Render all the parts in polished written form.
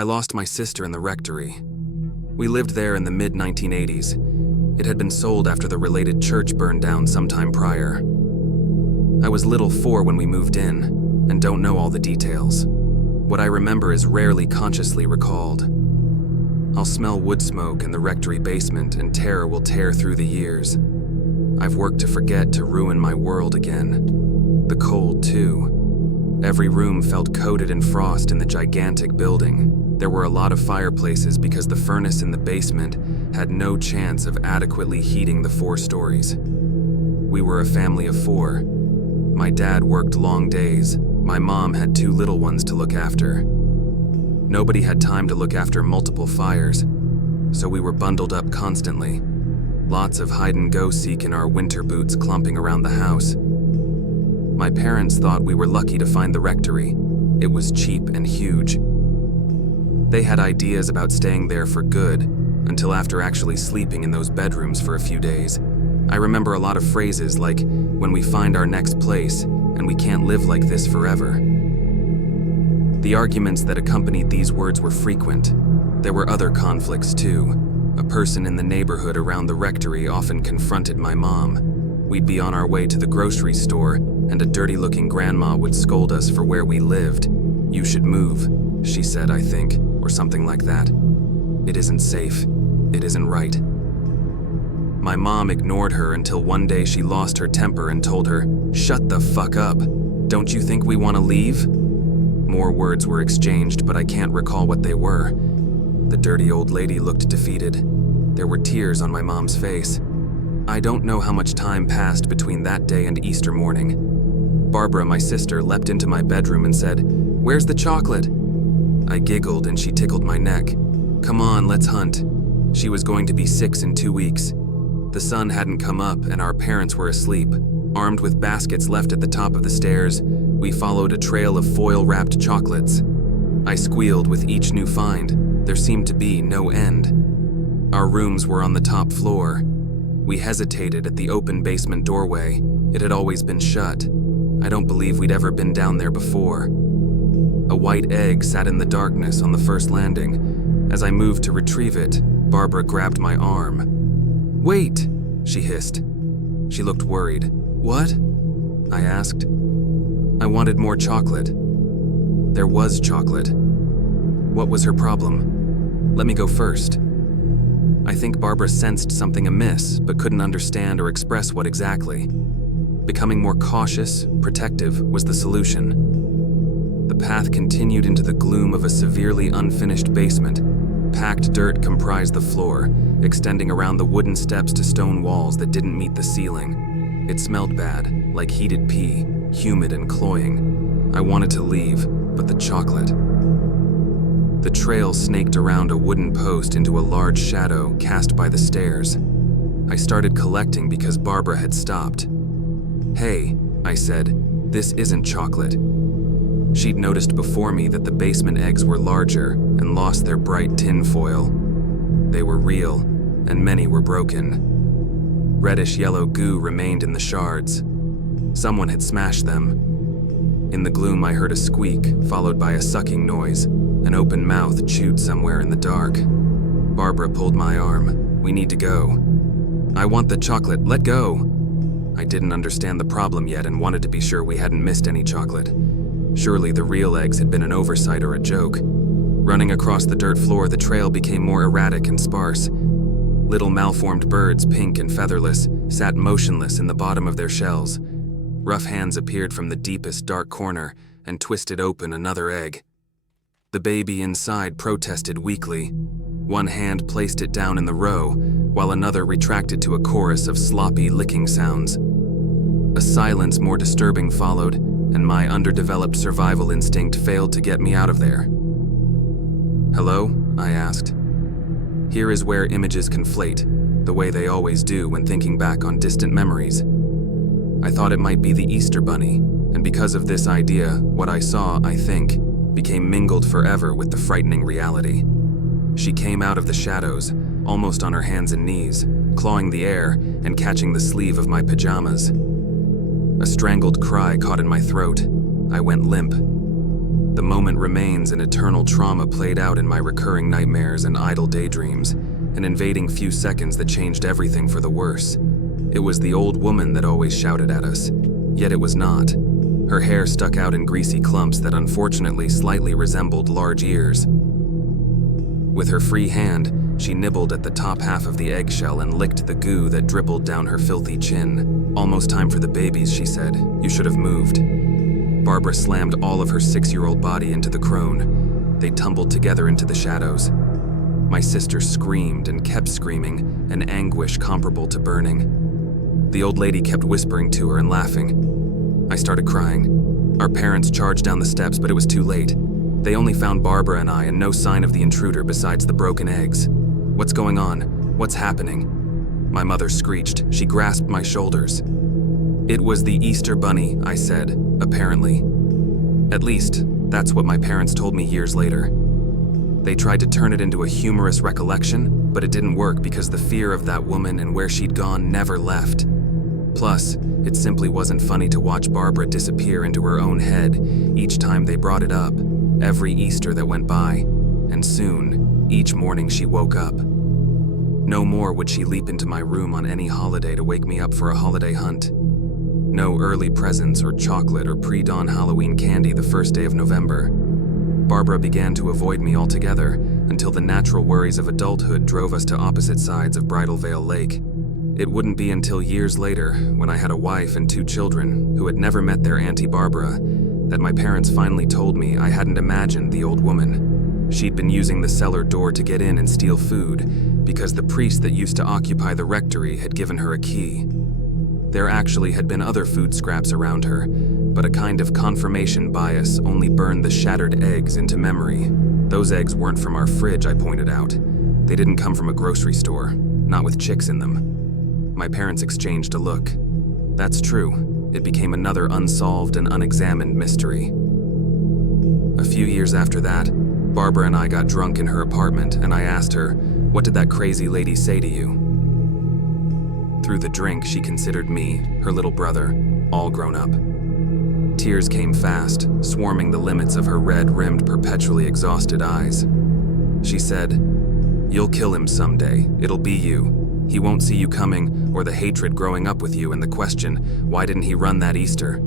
I lost my sister in the rectory. We lived there in the mid-1980s. It had been sold after the related church burned down sometime prior. I was little 4 when we moved in, and don't know all the details. What I remember is rarely consciously recalled. I'll smell wood smoke in the rectory basement and terror will tear through the years. I've worked to forget to ruin my world again. The cold, too. Every room felt coated in frost in the gigantic building. There were a lot of fireplaces because the furnace in the basement had no chance of adequately heating the 4 stories. We were a family of 4. My dad worked long days. My mom had 2 little ones to look after. Nobody had time to look after multiple fires, so we were bundled up constantly. Lots of hide-and-go-seek in our winter boots clumping around the house. My parents thought we were lucky to find the rectory. It was cheap and huge. They had ideas about staying there for good, until after actually sleeping in those bedrooms for a few days. I remember a lot of phrases like, "when we find our next place, and we can't live like this forever." The arguments that accompanied these words were frequent. There were other conflicts too. A person in the neighborhood around the rectory often confronted my mom. We'd be on our way to the grocery store, and a dirty-looking grandma would scold us for where we lived. "You should move," she said, I think, or something like that. "It isn't safe. It isn't right." My mom ignored her until one day she lost her temper and told her, "Shut the fuck up. Don't you think we want to leave?" More words were exchanged, but I can't recall what they were. The dirty old lady looked defeated. There were tears on my mom's face. I don't know how much time passed between that day and Easter morning. Barbara, my sister, leapt into my bedroom and said, "Where's the chocolate?" I giggled and she tickled my neck. "Come on, let's hunt." She was going to be 6 in 2 weeks. The sun hadn't come up and our parents were asleep. Armed with baskets left at the top of the stairs, we followed a trail of foil-wrapped chocolates. I squealed with each new find. There seemed to be no end. Our rooms were on the top floor. We hesitated at the open basement doorway. It had always been shut. I don't believe we'd ever been down there before. A white egg sat in the darkness on the first landing. As I moved to retrieve it, Barbara grabbed my arm. "Wait," she hissed. She looked worried. "What?" I asked. I wanted more chocolate. There was chocolate. What was her problem? Let me go first. I think Barbara sensed something amiss, but couldn't understand or express what exactly. Becoming more cautious, protective, was the solution. The path continued into the gloom of a severely unfinished basement. Packed dirt comprised the floor, extending around the wooden steps to stone walls that didn't meet the ceiling. It smelled bad, like heated pee, humid and cloying. I wanted to leave, but the chocolate. The trail snaked around a wooden post into a large shadow cast by the stairs. I started collecting because Barbara had stopped. "Hey," I said, "this isn't chocolate." She'd noticed before me that the basement eggs were larger and lost their bright tin foil. They were real, and many were broken. Reddish-yellow goo remained in the shards. Someone had smashed them. In the gloom, I heard a squeak, followed by a sucking noise. An open mouth chewed somewhere in the dark. Barbara pulled my arm. "We need to go." "I want the chocolate, let go." I didn't understand the problem yet and wanted to be sure we hadn't missed any chocolate. Surely the real eggs had been an oversight or a joke. Running across the dirt floor, the trail became more erratic and sparse. Little malformed birds, pink and featherless, sat motionless in the bottom of their shells. Rough hands appeared from the deepest dark corner and twisted open another egg. The baby inside protested weakly. One hand placed it down in the row, while another retracted to a chorus of sloppy licking sounds. A silence more disturbing followed, and my underdeveloped survival instinct failed to get me out of there. "Hello?" I asked. Here is where images conflate, the way they always do when thinking back on distant memories. I thought it might be the Easter Bunny, and because of this idea, what I saw, I think, became mingled forever with the frightening reality. She came out of the shadows, almost on her hands and knees, clawing the air and catching the sleeve of my pajamas. A strangled cry caught in my throat. I went limp. The moment remains an eternal trauma played out in my recurring nightmares and idle daydreams, an invading few seconds that changed everything for the worse. It was the old woman that always shouted at us, yet it was not. Her hair stuck out in greasy clumps that unfortunately slightly resembled large ears. With her free hand, she nibbled at the top half of the eggshell and licked the goo that dribbled down her filthy chin. "Almost time for the babies," she said. "You should have moved." Barbara slammed all of her 6-year-old body into the crone. They tumbled together into the shadows. My sister screamed and kept screaming, an anguish comparable to burning. The old lady kept whispering to her and laughing. I started crying. Our parents charged down the steps, but it was too late. They only found Barbara and I and no sign of the intruder besides the broken eggs. "What's going on? What's happening?" My mother screeched. She grasped my shoulders. "It was the Easter Bunny," I said, apparently. At least, that's what my parents told me years later. They tried to turn it into a humorous recollection, but it didn't work because the fear of that woman and where she'd gone never left. Plus, it simply wasn't funny to watch Barbara disappear into her own head each time they brought it up, every Easter that went by, and soon, each morning she woke up. No more would she leap into my room on any holiday to wake me up for a holiday hunt. No early presents or chocolate or pre-dawn Halloween candy the first day of November. Barbara began to avoid me altogether until the natural worries of adulthood drove us to opposite sides of Bridal Veil Lake. It wouldn't be until years later, when I had a wife and 2 children who had never met their Auntie Barbara, that my parents finally told me I hadn't imagined the old woman. She'd been using the cellar door to get in and steal food because the priest that used to occupy the rectory had given her a key. There actually had been other food scraps around her, but a kind of confirmation bias only burned the shattered eggs into memory. Those eggs weren't from our fridge, I pointed out. They didn't come from a grocery store, not with chicks in them. My parents exchanged a look. That's true. It became another unsolved and unexamined mystery. A few years after that, Barbara and I got drunk in her apartment, and I asked her, "What did that crazy lady say to you?" Through the drink, she considered me, her little brother, all grown up. Tears came fast, swarming the limits of her red-rimmed, perpetually exhausted eyes. She said, "You'll kill him someday. It'll be you. He won't see you coming, or the hatred growing up with you and the question, why didn't he run that Easter?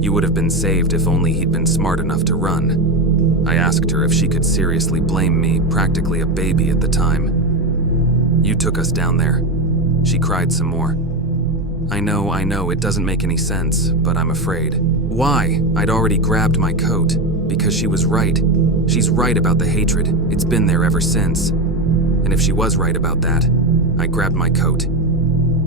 You would have been saved if only he'd been smart enough to run." I asked her if she could seriously blame me, practically a baby at the time. "You took us down there." She cried some more. I know, it doesn't make any sense, but I'm afraid." "Why?" I'd already grabbed my coat. "Because she was right. She's right about the hatred. It's been there ever since." And if she was right about that, I grabbed my coat.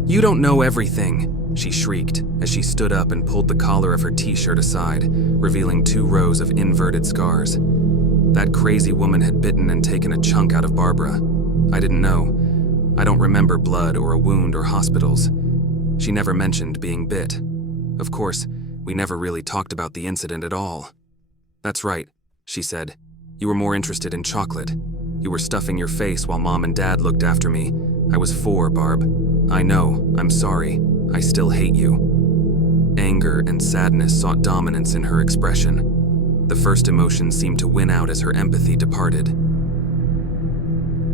"You don't know everything," she shrieked as she stood up and pulled the collar of her t-shirt aside, revealing 2 rows of inverted scars. That crazy woman had bitten and taken a chunk out of Barbara. I didn't know. I don't remember blood or a wound or hospitals. She never mentioned being bit. Of course, we never really talked about the incident at all. "That's right," she said. "You were more interested in chocolate. You were stuffing your face while Mom and Dad looked after me. I was 4, Barb. I know, I'm sorry. I still hate you." Anger and sadness sought dominance in her expression. The first emotion seemed to win out as her empathy departed.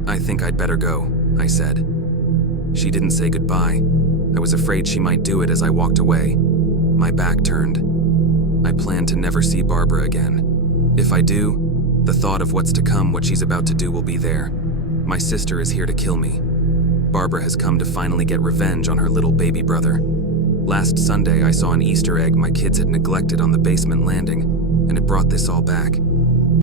"I think I'd better go," I said. She didn't say goodbye. I was afraid she might do it as I walked away. My back turned. I plan to never see Barbara again. If I do, the thought of what's to come, what she's about to do, will be there. My sister is here to kill me. Barbara has come to finally get revenge on her little baby brother. Last Sunday, I saw an Easter egg my kids had neglected on the basement landing, and it brought this all back.